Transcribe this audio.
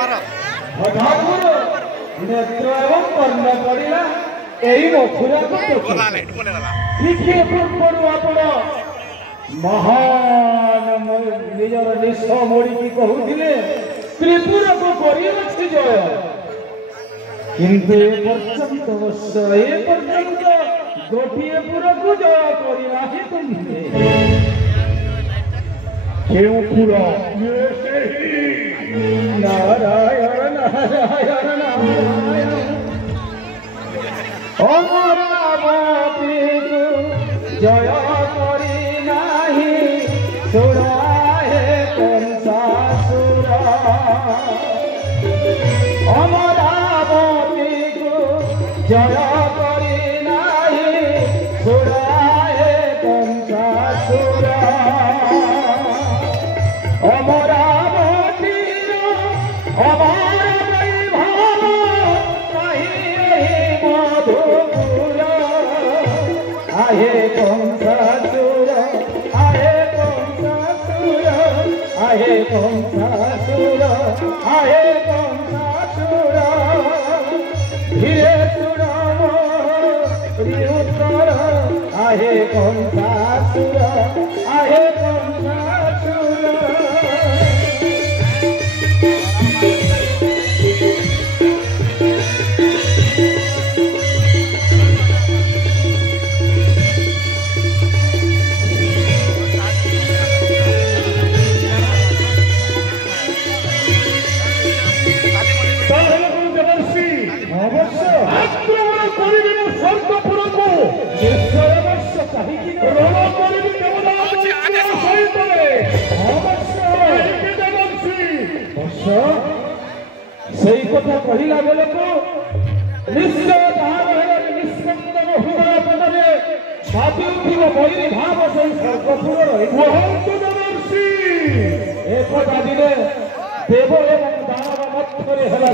ଅଧାଗୁରୁ ନେତ୍ର ଏବଂ କର୍ଣ୍ଣ ପଡ଼ିଲା ଏହି ମଥୁରାକୁ ଟିକେ ପୂର୍ବରୁ ଆପଣ ମହାନ ନିଜର ନିଶ ମୋଡ଼ିକି କହୁଥିଲେ ତ୍ରିପୁରକୁ କରିଅଛି ଜୟ, କିନ୍ତୁ ଏପର୍ଯ୍ୟନ୍ତ ଗୋଟିଏ ପୁରକୁ ଜୟ କରିନାହିଁ ତୁମେ। କେଉଁ ପୁର? ନାରାୟଣ ନାରାୟଣ ନାରାୟଣ ଅମରାବତୀକୁ ଜୟ କରି ନାହିଁ ସୁରାଏ କଂସାସୁର। ଅମରାବତୀକୁ ଜୟ କରି ନାହିଁ ସୁରାଏ କଂସାସୁର। ଅମରାବତୀର ଅମର ବୈଭବ মধুপুর আহে কংসাসুর আহে কংসাসুর আহে কংসাসুর আহে কংসাসুর ধীরে সুরম উত্তর আহে কংসাসুর আহে কংসাসুর। সেই কথা কহিলা বেলকু নিশ্চয় তাহার নিষ্পন্দন হৃদয় পদে বাতি উঠিব বৈরী ভাব সেই সর্বপুর একথা দিলে দেব এবং দানব মধ্যে হেলা